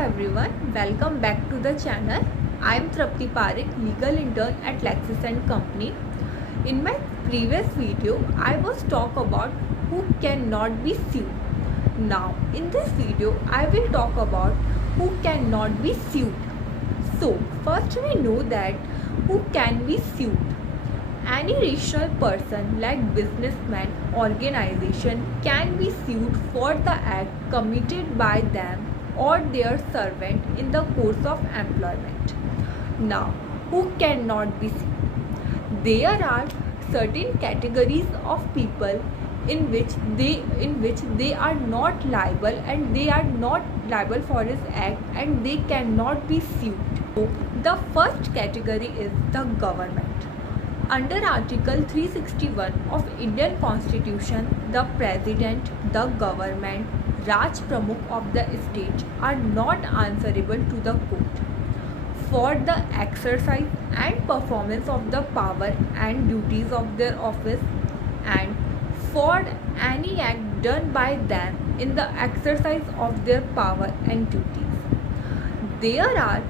everyone, welcome back to the channel. I am Trapti Parekh, legal intern at Lexis and Company. In my previous video, I was talk about who cannot be sued. Now, in this video, I will talk about who cannot be sued. So, first we know that who can be sued. Any rational person like businessman organization can be sued for the act committed by them or their servant in the course of employment. Now, who cannot be sued? There are certain categories of people in which they are not liable and they are not liable for this act and they cannot be sued. So, the first category is the government. Under Article 361 of Indian Constitution, the President, the government, Raj Pramukh of the state are not answerable to the court for the exercise and performance of the power and duties of their office and for any act done by them in the exercise of their power and duties. There are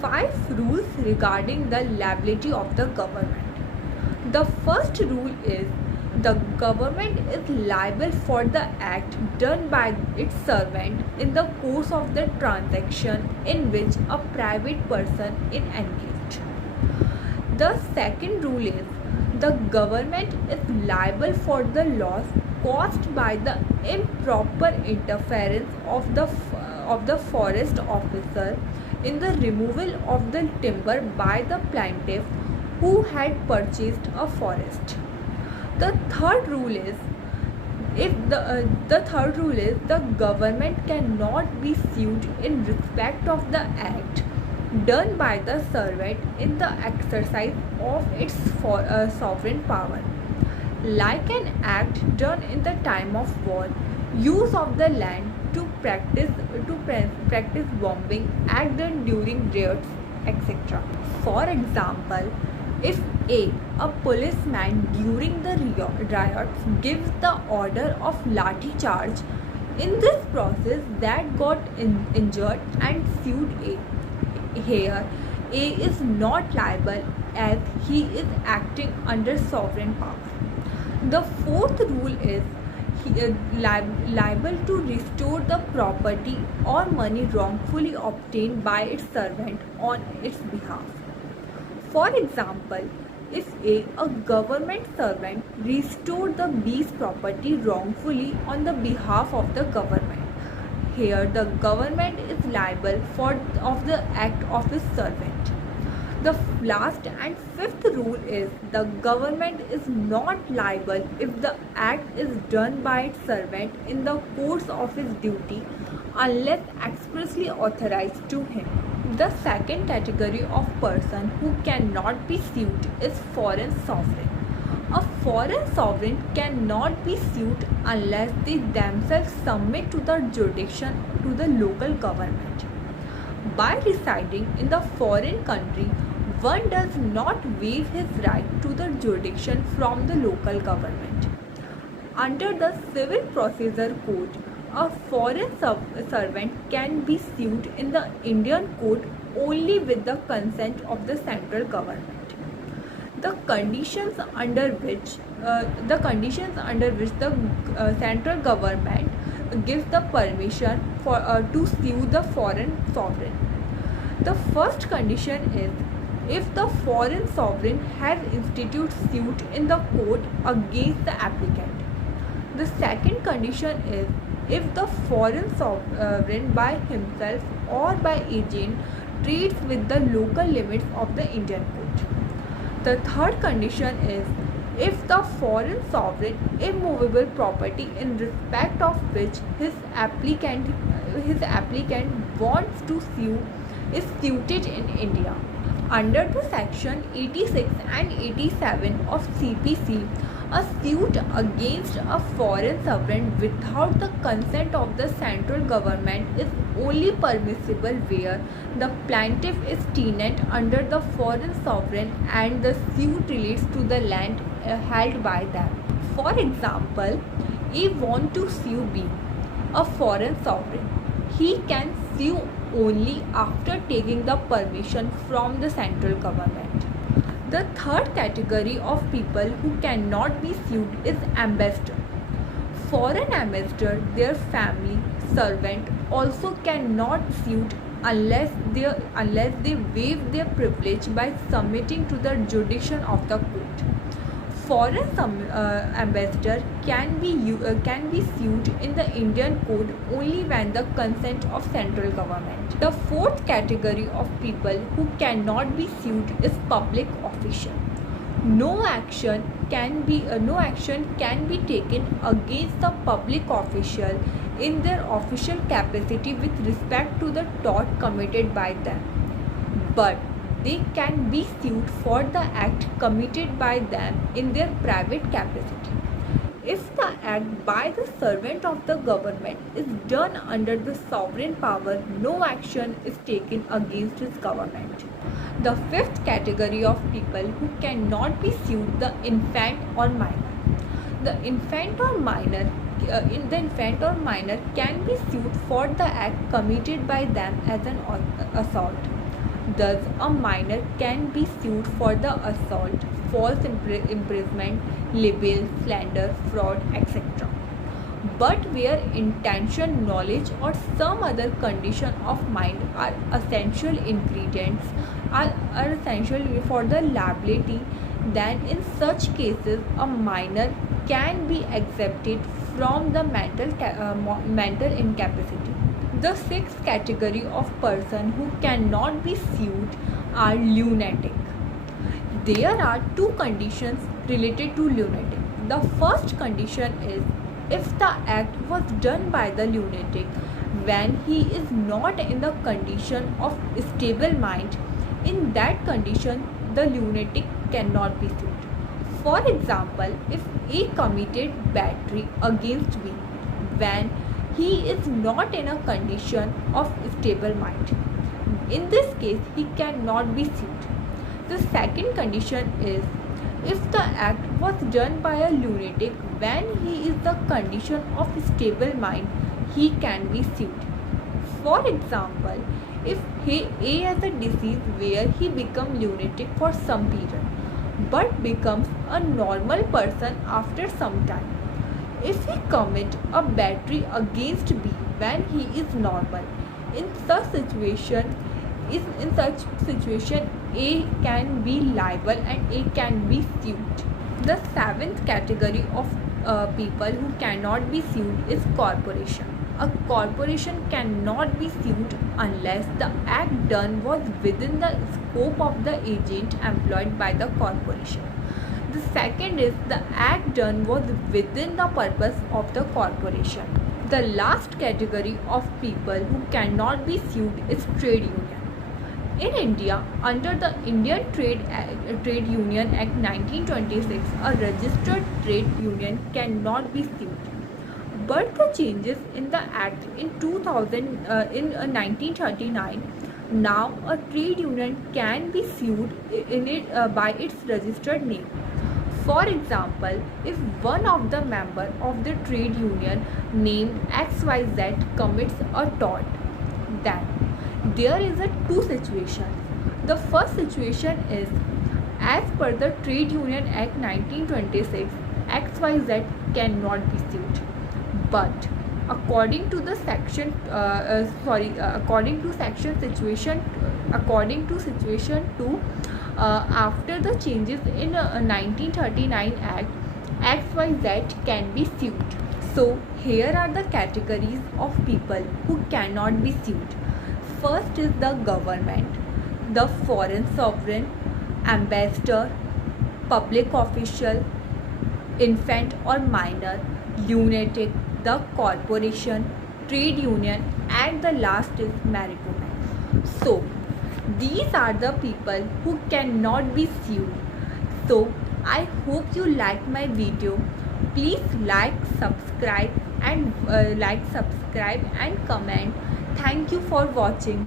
5 rules regarding the liability of the government. The first rule is the government is liable for the act done by its servant in the course of the transaction in which a private person is engaged. The second rule is the government is liable for the loss caused by the improper interference of the forest officer in the removal of the timber by the plaintiff who had purchased a forest. The third rule is the government cannot be sued in respect of the act done by the servant in the exercise of its sovereign power, like an act done in the time of war, use of the land to practice bombing, act done during riots, etc. For example, if a policeman during the riots gives the order of lathi charge, in this process that got injured and sued A. Here, A is not liable as he is acting under sovereign power. The fourth rule is he is liable to restore the property or money wrongfully obtained by its servant on its behalf. For example, if A government servant restored the B's property wrongfully on the behalf of the government, here the government is liable of the act of his servant. The last and fifth rule is the government is not liable if the act is done by its servant in the course of his duty unless expressly authorized to him. The second category of person who cannot be sued is foreign sovereign. A foreign sovereign cannot be sued unless they themselves submit to the jurisdiction to the local government. By residing in the foreign country, one does not waive his right to the jurisdiction from the local government. Under the Civil Procedure Code, a foreign servant can be sued in the Indian court only with the consent of the central government. The conditions under which the central government gives the permission for to sue the foreign sovereign. The first condition is if the foreign sovereign has instituted suit in the court against the applicant. The second condition is if the foreign sovereign by himself or by agent trades with the local limits of the Indian court. The third condition is if the foreign sovereign immovable property in respect of which his applicant wants to sue is suited in India. Under the section 86 and 87 of CPC, a suit against a foreign sovereign without the consent of the central government is only permissible where the plaintiff is tenant under the foreign sovereign and the suit relates to the land held by them. For example, A wants to sue B, a foreign sovereign. He can sue only after taking the permission from the central government. The third category of people who cannot be sued is ambassador. For an ambassador, their family, servant also cannot sue unless they waive their privilege by submitting to the jurisdiction of the court. Foreign ambassador can be sued in the Indian code only when the consent of central government. The fourth category of people who cannot be sued is public official. No action can be taken against the public official in their official capacity with respect to the tort committed by them, but they can be sued for the act committed by them in their private capacity. If the act by the servant of the government is done under the sovereign power, no action is taken against his government. The fifth category of people who cannot be sued, the infant or minor. The infant or minor can be sued for the act committed by them as an assault. Thus, a minor can be sued for the assault, false imprisonment, libel, slander, fraud, etc. But where intention, knowledge, or some other condition of mind are essential ingredients, are essential for the liability, then in such cases a minor can be exempted from the mental incapacity. The sixth category of person who cannot be sued are lunatic. There are two conditions related to lunatic. The first condition is if the act was done by the lunatic when he is not in the condition of stable mind. In that condition, the lunatic cannot be sued. For example, if A committed battery against B when he is not in a condition of stable mind, in this case he cannot be sued. The second condition is if the act was done by a lunatic when he is the condition of stable mind, he can be sued. For example, if A has a disease where he becomes lunatic for some period but becomes a normal person after some time, if he commit a battery against B when he is normal, in such situation, A can be liable and A can be sued. The seventh category of people who cannot be sued is corporation. A corporation cannot be sued unless the act done was within the scope of the agent employed by the corporation. The second is the act done was within the purpose of the corporation. The last category of people who cannot be sued is trade union. In India, under the Indian Trade Union Act 1926, a registered trade union cannot be sued. But the changes in the act in 1939, now a trade union can be sued by its registered name. For example, if one of the members of the trade union named XYZ commits a tort, then there is two situations. The first situation is, as per the Trade Union Act 1926, XYZ cannot be sued. But according to situation 2, after the changes in 1939 Act, XYZ can be sued. So here are the categories of people who cannot be sued. First is the government, the foreign sovereign, ambassador, public official, infant or minor, lunatic, the corporation, trade union, and the last is married woman. So these are the people who cannot be sued. So I hope you like my video. Please subscribe and comment. Thank you for watching.